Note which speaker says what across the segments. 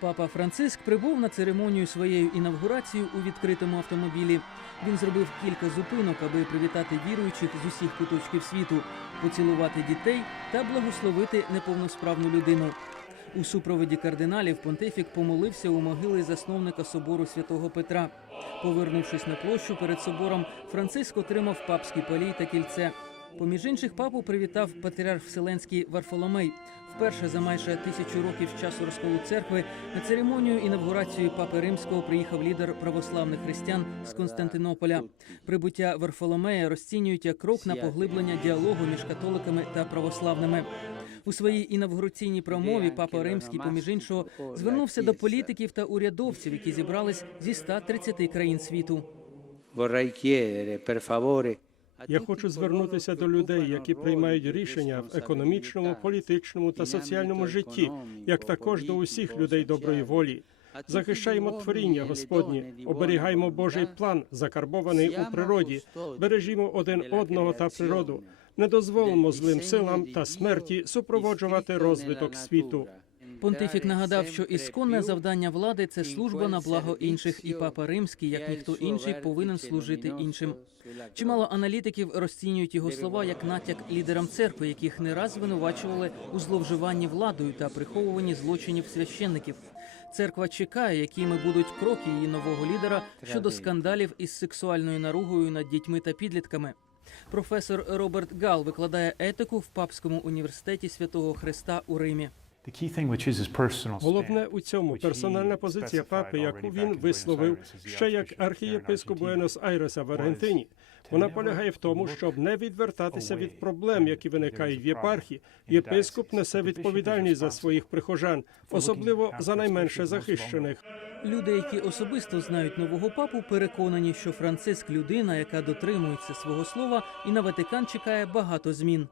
Speaker 1: Папа Франциск прибув на церемонію своєю інавгурацією у відкритому автомобілі. Він зробив кілька зупинок, аби привітати віруючих з усіх куточків світу, поцілувати дітей та благословити неповносправну людину. У супроводі кардиналів понтифік помолився у могили засновника собору святого Петра. Повернувшись на площу перед собором, Франциск отримав папський палій та кільце. Поміж інших папу привітав патріарх Вселенський Варфоломей. Вперше за майже тисячу років з часу розколу церкви на церемонію інавгурації папи римського приїхав лідер православних християн з Константинополя. Прибуття Варфоломея розцінюють як крок на поглиблення діалогу між католиками та православними. У своїй інавгураційній промові папа римський, поміж іншого, звернувся до політиків та урядовців, які зібрались зі 130 країн світу.
Speaker 2: Vorrei chiedere, per favore,
Speaker 3: Я хочу звернутися до людей, які приймають рішення в економічному, політичному та соціальному житті, як також до усіх людей доброї волі. Захищаємо творіння Господнє, оберігаємо Божий план, закарбований у природі, бережімо один одного та природу. Не дозволимо злим силам та смерті супроводжувати розвиток світу.
Speaker 1: Понтифік нагадав, що ісконне завдання влади це служба на благо інших, і папа римський, як ніхто інший, повинен служити іншим. Чимало аналітиків розцінюють його слова як натяк лідерам церкви, яких не раз звинувачували у зловживанні владою та приховуванні злочинів священників. Церква чекає, якими будуть кроки її нового лідера щодо скандалів із сексуальною наругою над дітьми та підлітками. Професор Роберт Гал викладає етику в папському університеті Святого Христа у Римі.
Speaker 4: The key thing, which is his personal
Speaker 3: Головне у цьому персональна позиція папи, яку він висловив ще як
Speaker 4: Archbishop there in
Speaker 3: архієпископ Буенос-Айреса в Аргентині. Вона полягає в тому, щоб не відвертатися від проблем, які виникають в єпархії. Єпископ несе відповідальність за своїх прихожан, особливо за найменше захищених.
Speaker 1: Люди, які особисто знають нового папу, переконані, що Франциск людина, яка дотримується свого слова, і на Ватикан чекає багато змін.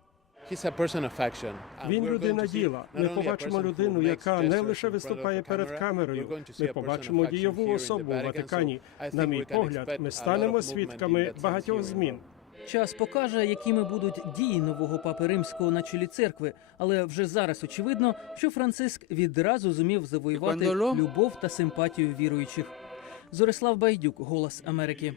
Speaker 3: Він людина діла. Ми побачимо людину, яка не лише виступає перед камерою. Ми побачимо дієву особу у Ватикані. На мій погляд, ми станемо свідками багатьох змін.
Speaker 1: Час покаже, якими будуть дії нового папи римського на чолі церкви, але вже зараз очевидно, що Франциск відразу зумів завоювати любов та симпатію віруючих. Зорислав Байдюк, Голос Америки.